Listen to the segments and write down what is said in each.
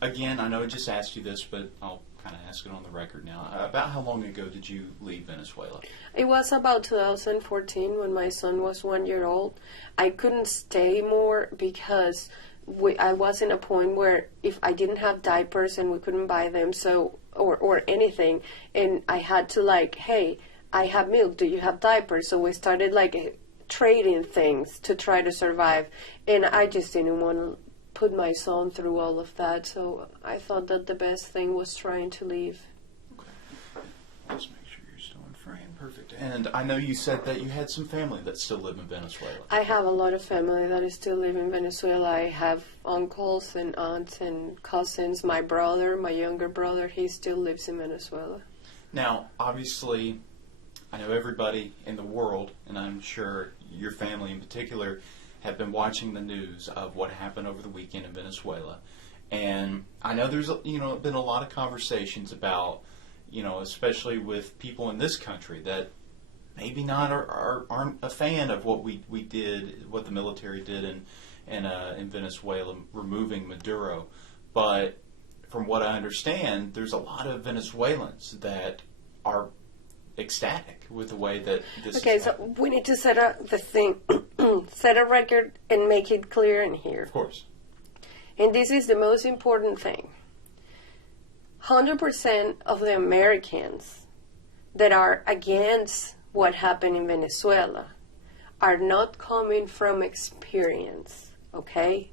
Again, I know I just asked you this, but I'll kind of ask it on the record now. About how long ago did you leave Venezuela? It was about 2014 when my son was 1 year old. I couldn't stay more because I was in a point where if I didn't have diapers and we couldn't buy them, or anything, and I had to like, hey, I have milk, do you have diapers? So we started like trading things to try to survive, and I just didn't want to put my son through all of that, so I thought that the best thing was trying to leave. Okay. Let's make sure you're still in frame. Perfect. And I know you said that you had some family that still live in Venezuela. I have a lot of family that is still live in Venezuela. I have uncles and aunts and cousins. My brother, my younger brother, he still lives in Venezuela. Now, obviously, I know everybody in the world, and I'm sure your family in particular, have been watching the news of what happened over the weekend in Venezuela. And I know there's been a lot of conversations about, especially with people in this country that maybe not aren't a fan of what we did, what the military did in Venezuela, removing Maduro. But from what I understand, there's a lot of Venezuelans that are ecstatic with the way that this Okay, so we need to set a record and make it clear in here. Of course. And this is the most important thing. 100% of the Americans that are against what happened in Venezuela are not coming from experience, okay?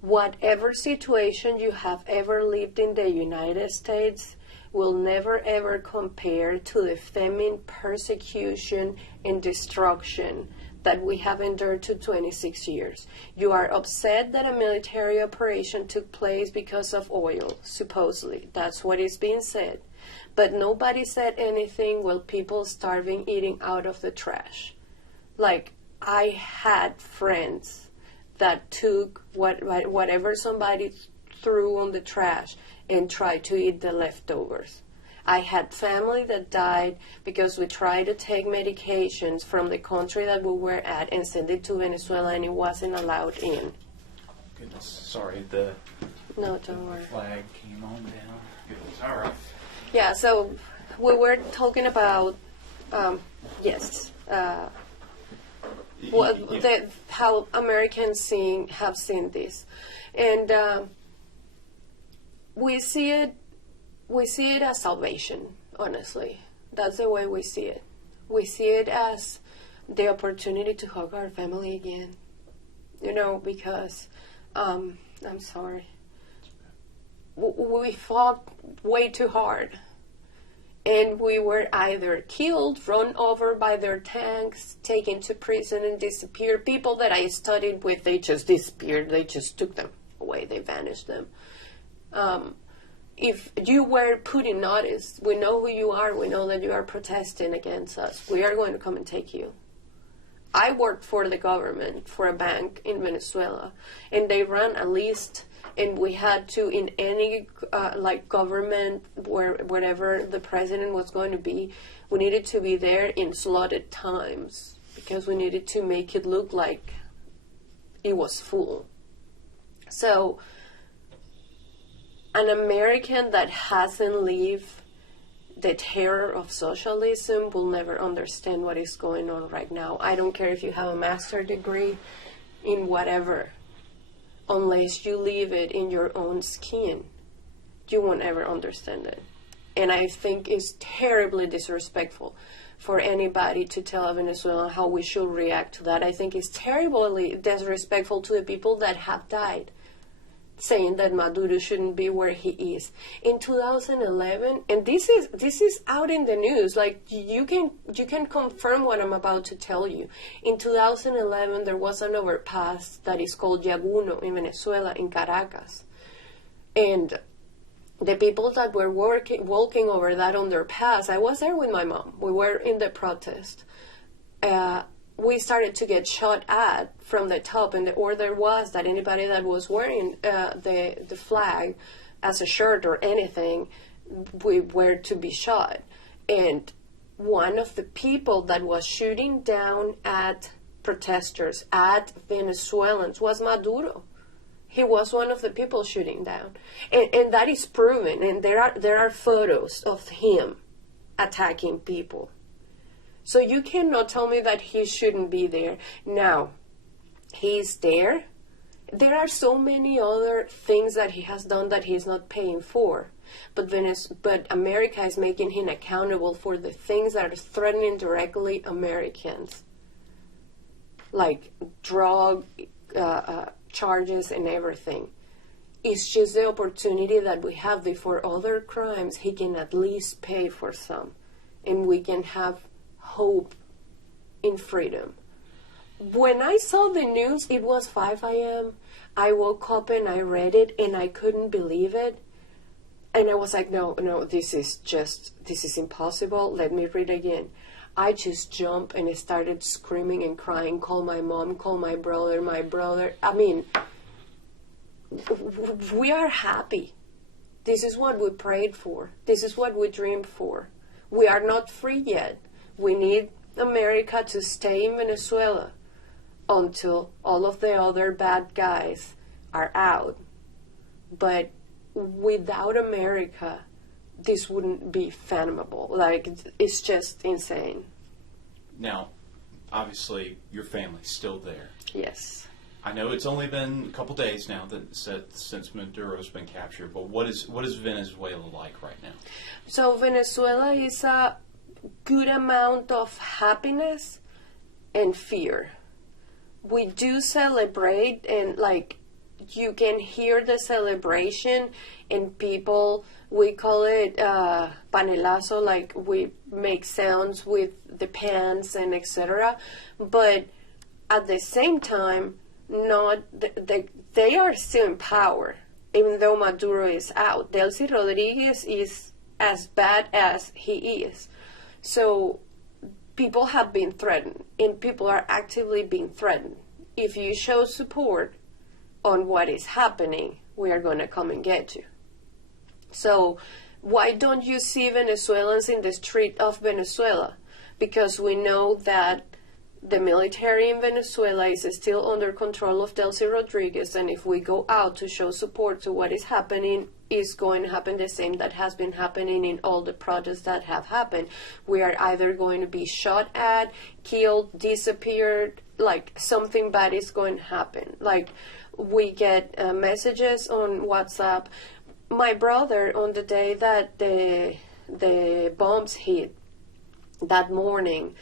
Whatever situation you have ever lived in the United States will never ever compare to the famine, persecution, and destruction that we have endured to 26 years. You are upset that a military operation took place because of oil, supposedly. That's what is being said. But nobody said anything while people starving, eating out of the trash. Like, I had friends that took whatever somebody threw on the trash and tried to eat the leftovers. I had family that died because we tried to take medications from the country that we were at and send it to Venezuela, and it wasn't allowed in. Goodness, sorry, No, don't worry. flag came on down. Goodness, all right. Yeah, so we were talking about, how Americans have seen this. And we see it as salvation, honestly. That's the way we see it. We see it as the opportunity to hug our family again. Because, I'm sorry. We fought way too hard. And we were either killed, run over by their tanks, taken to prison and disappeared. People that I studied with, they just disappeared. They just took them away. They vanished them. If you were put in notice, we know who you are. We know that you are protesting against us. We are going to come and take you. I worked for the government, for a bank in Venezuela, and they ran a list, and we had to, in any government, wherever the president was going to be, we needed to be there in slotted times because we needed to make it look like it was full. So an American that hasn't lived the terror of socialism will never understand what is going on right now. I don't care if you have a master's degree in whatever. Unless you live it in your own skin, you won't ever understand it. And I think it's terribly disrespectful for anybody to tell a Venezuelan how we should react to that. I think it's terribly disrespectful to the people that have died, saying that Maduro shouldn't be where he is. In 2011, and this is out in the news, like you can confirm what I'm about to tell you. In 2011, there was an overpass that is called Yaguno in Venezuela, in Caracas. And the people that were walking over that underpass, I was there with my mom. We were in the protest. We started to get shot at from the top, and the order was that anybody that was wearing the flag as a shirt or anything, we were to be shot. And one of the people that was shooting down at protesters, at Venezuelans, was Maduro. He was one of the people shooting down. And that is proven. And there are photos of him attacking people. So you cannot tell me that he shouldn't be there. Now, he's there. There are so many other things that he has done that he's not paying for. But America is making him accountable for the things that are threatening directly Americans. Like drug charges and everything. It's just the opportunity that we have before other crimes. He can at least pay for some. And we can have hope in freedom. When I saw the news, it was 5 a.m. I woke up and I read it and I couldn't believe it. And I was like, no, this is impossible. Let me read again. I just jumped and I started screaming and crying, call my mom, call my brother. I mean, we are happy. This is what we prayed for. This is what we dreamed for. We are not free yet. We need America to stay in Venezuela until all of the other bad guys are out. But without America, this wouldn't be fathomable. Like, it's just insane. Now, obviously, your family's still there. Yes. I know it's only been a couple days now since Maduro's been captured, but what is Venezuela like right now? So Venezuela is a good amount of happiness and fear. We do celebrate, and like you can hear the celebration, and people, we call it panelazo, like we make sounds with the pans and etc. But at the same time, they are still in power, even though Maduro is out. Delcy Rodriguez is as bad as he is. So people have been threatened, and people are actively being threatened. If you show support on what is happening, we are going to come and get you. So why don't you see Venezuelans in the street of Venezuela? Because we know that the military in Venezuela is still under control of Delcy Rodriguez, and if we go out to show support to what is happening, is going to happen the same that has been happening in all the protests that have happened. We are either going to be shot at, killed, disappeared, like something bad is going to happen. Like we get messages on WhatsApp. My brother, on the day that the bombs hit, that morning,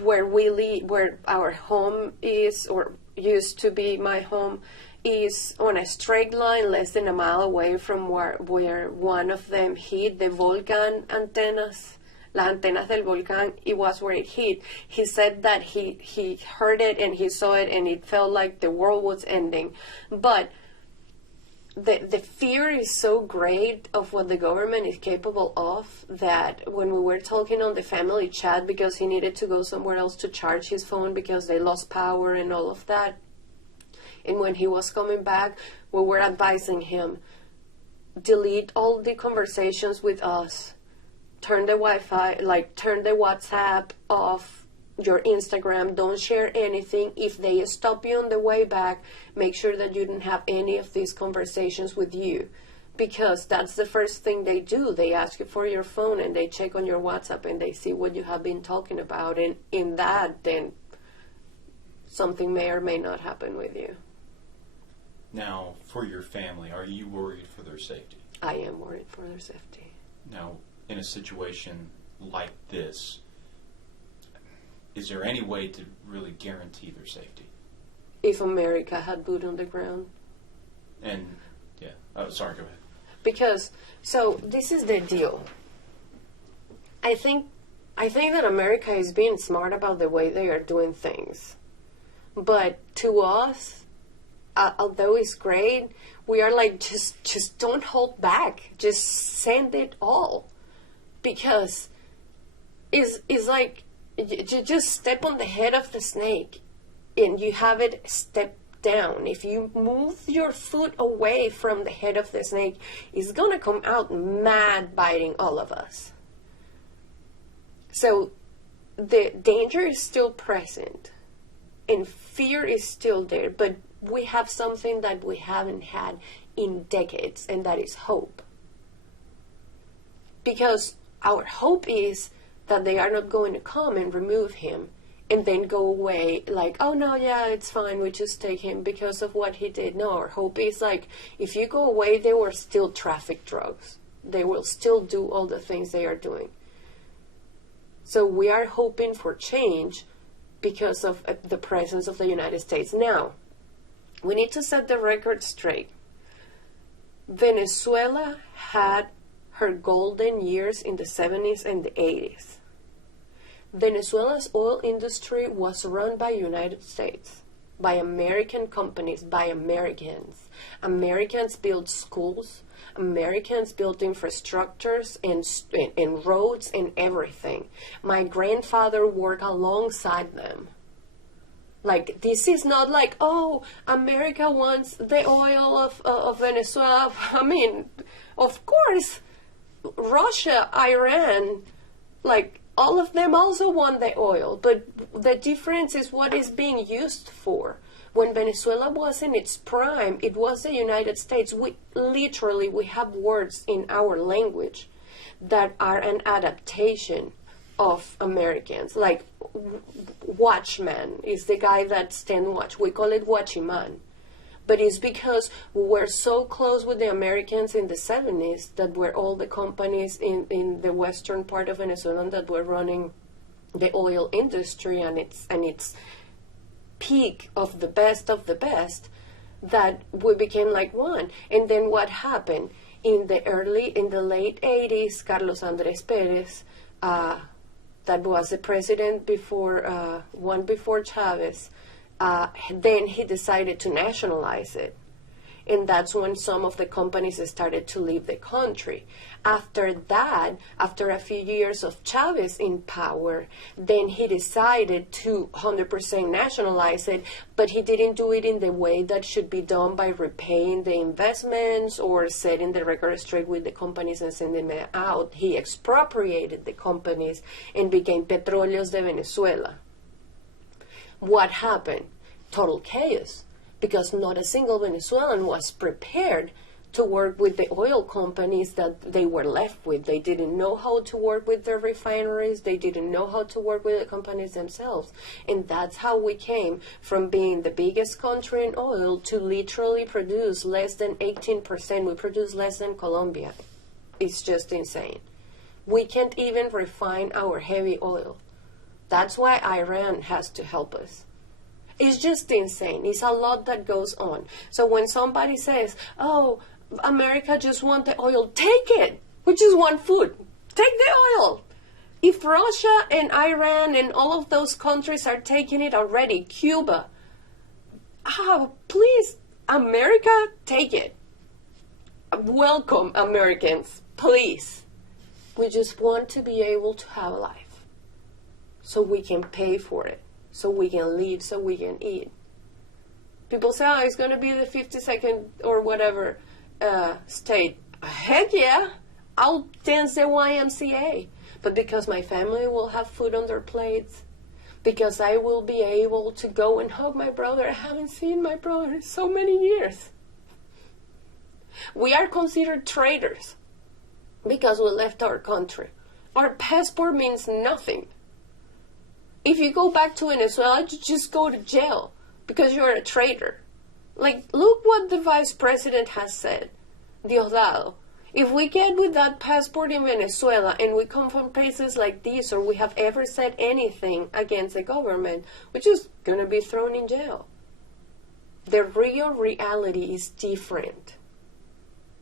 where we live, where our home is, or used to be my home, is on a straight line less than a mile away from where one of them hit, the volcan antennas, las antenas del volcán. It was where it hit. He said that he heard it and he saw it and it felt like the world was ending. But the fear is so great of what the government is capable of that when we were talking on the family chat, because he needed to go somewhere else to charge his phone because they lost power and all of that, and when he was coming back, we were advising him, delete all the conversations with us, turn the Wi-Fi, like turn the WhatsApp off, your Instagram, don't share anything. If they stop you on the way back, make sure that you don't have any of these conversations with you, because that's the first thing they do. They ask you for your phone and they check on your WhatsApp and they see what you have been talking about, and in that, then something may or may not happen with you. Now, for your family, are you worried for their safety? I am worried for their safety. Now, in a situation like this, is there any way to really guarantee their safety? If America had boot on the ground. And, yeah. Oh, sorry, go ahead. Because, so, this is the deal. I think that America is being smart about the way they are doing things. But to us, although it's great, we are like, just don't hold back. Just send it all. Because it's like, you just step on the head of the snake and you have it step down. If you move your foot away from the head of the snake, it's going to come out mad, biting all of us. So the danger is still present and fear is still there, but we have something that we haven't had in decades, and that is hope. Because our hope is that they are not going to come and remove him and then go away like, oh no, yeah, it's fine, we just take him because of what he did. No, our hope is like, if you go away, they will still traffic drugs. They will still do all the things they are doing. So we are hoping for change because of the presence of the United States. Now, we need to set the record straight. Venezuela had her golden years in the 70s and the 80s. Venezuela's oil industry was run by United States, by American companies, by Americans. Americans built schools, Americans built infrastructures and roads and everything. My grandfather worked alongside them. Like, this is not like, oh, America wants the oil of Venezuela. I mean, of course, Russia, Iran, like, all of them also want the oil, but the difference is what is being used for. When Venezuela was in its prime, it was the United States. We have words in our language that are an adaptation of Americans. Like, watchman is the guy that stand watch. We call it watchman. But it's because we were so close with the Americans in the 70s that were all the companies in the western part of Venezuela that were running the oil industry and its peak of the best that we became like one. And then what happened? In the late 80s, Carlos Andrés Pérez, that was the president before Chavez, then he decided to nationalize it. And that's when some of the companies started to leave the country. After that, after a few years of Chavez in power, then he decided to 100% nationalize it, but he didn't do it in the way that should be done by repaying the investments or setting the record straight with the companies and sending them out. He expropriated the companies and became Petróleos de Venezuela. What happened? Total chaos, because not a single Venezuelan was prepared to work with the oil companies that they were left with. They didn't know how to work with their refineries. They didn't know how to work with the companies themselves. And that's how we came from being the biggest country in oil to literally produce less than 18%. We produce less than Colombia. It's just insane. We can't even refine our heavy oil. That's why Iran has to help us. It's just insane. It's a lot that goes on. So when somebody says, oh, America just wants the oil, take it. We just want food. Take the oil. If Russia and Iran and all of those countries are taking it already, Cuba, please, America, take it. Welcome, Americans, please. We just want to be able to have a life so we can pay for it, so we can live, so we can eat. People say, oh, it's going to be the 52nd or whatever state. Heck yeah, I'll dance the YMCA. But because my family will have food on their plates, because I will be able to go and hug my brother. I haven't seen my brother in so many years. We are considered traitors because we left our country. Our passport means nothing. If you go back to Venezuela, you just go to jail because you're a traitor. Like, look what the vice president has said, Diosdado. If we get with that passport in Venezuela and we come from places like this, or we have ever said anything against the government, we're just going to be thrown in jail. The real reality is different.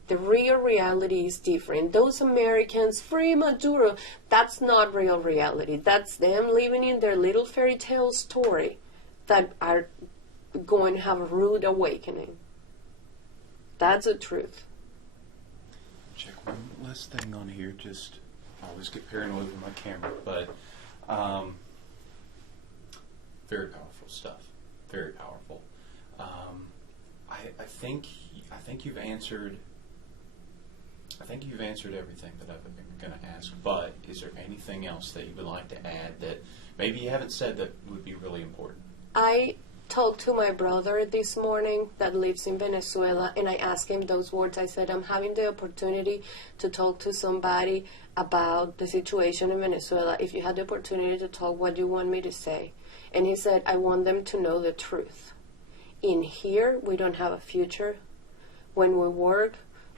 The real reality is different. Those Americans, free Maduro, that's not real reality. That's them living in their little fairy tale story that are going to have a rude awakening. That's the truth. Check one last thing on here. Just, I always get paranoid with my camera, but very powerful stuff. Very powerful. I think you've answered. I think you've answered everything that I've been going to ask. But is there anything else that you would like to add that maybe you haven't said that would be really important? I talked to my brother this morning that lives in Venezuela, and I asked him those words. I said, I'm having the opportunity to talk to somebody about the situation in Venezuela. If you had the opportunity to talk, what do you want me to say? And he said, I want them to know the truth. In here, we don't have a future. When we work,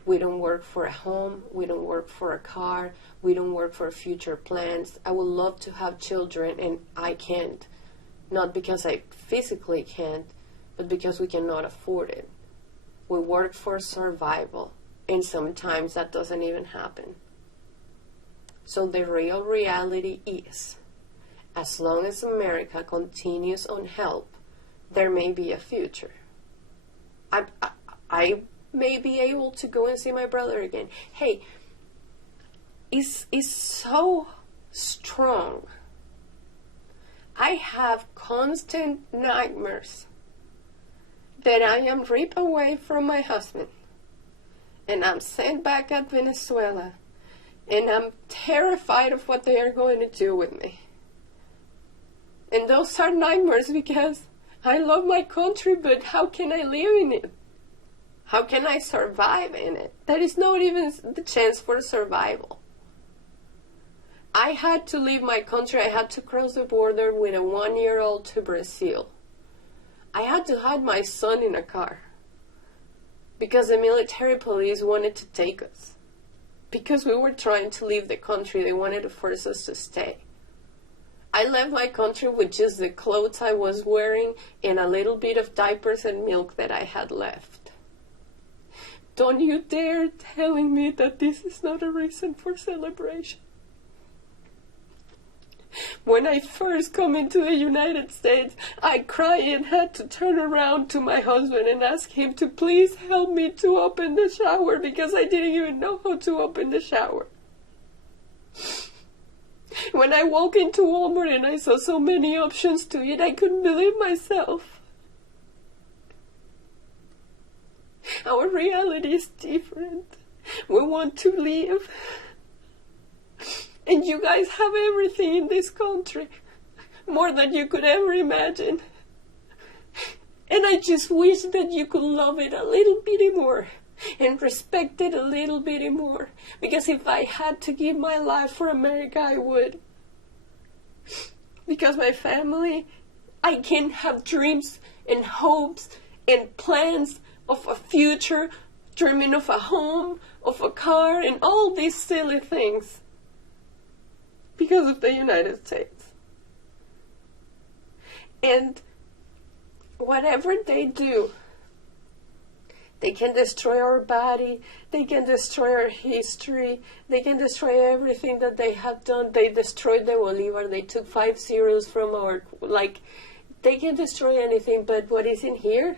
we don't work for a home. We don't work for a car. We don't work for future plans. I would love to have children, and I can't. Not because I physically can't, but because we cannot afford it. We work for survival, and sometimes that doesn't even happen. So the real reality is, as long as America continues on help, there may be a future. I may be able to go and see my brother again. Hey, it's so strong. I have constant nightmares that I am ripped away from my husband and I'm sent back at Venezuela, and I'm terrified of what they are going to do with me. And those are nightmares because I love my country, but how can I live in it? How can I survive in it? There is not even the chance for survival. I had to leave my country. I had to cross the border with a 1-year-old to Brazil. I had to hide my son in a car because the military police wanted to take us. Because we were trying to leave the country, they wanted to force us to stay. I left my country with just the clothes I was wearing and a little bit of diapers and milk that I had left. Don't you dare telling me that this is not a reason for celebration. When I first come into the United States, I cried and had to turn around to my husband and ask him to please help me to open the shower because I didn't even know how to open the shower. When I walked into Walmart and I saw so many options to eat, I couldn't believe myself. Our reality is different. We want to live. And you guys have everything in this country, more than you could ever imagine. And I just wish that you could love it a little bit more and respect it a little bit more. Because if I had to give my life for America, I would. Because my family, I can have dreams and hopes and plans of a future, dreaming of a home, of a car, and all these silly things. Because of the United States. And whatever they do, they can destroy our body, they can destroy our history, they can destroy everything that they have done. They destroyed the Bolivar, they took 5 zeros from our, they can destroy anything, but what is in here?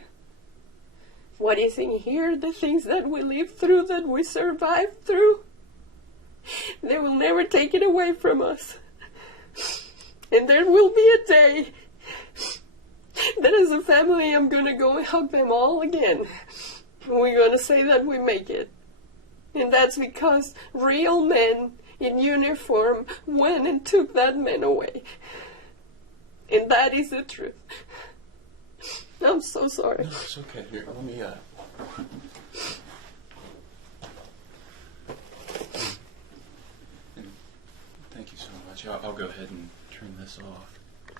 What is in here? The things that we lived through, that we survived through. They will never take it away from us. And there will be a day that as a family I'm going to go and hug them all again. We're going to say that we make it. And that's because real men in uniform went and took that man away. And that is the truth. I'm so sorry. No, it's okay. Here, let me, Thank you so much. I'll go ahead and turn this off.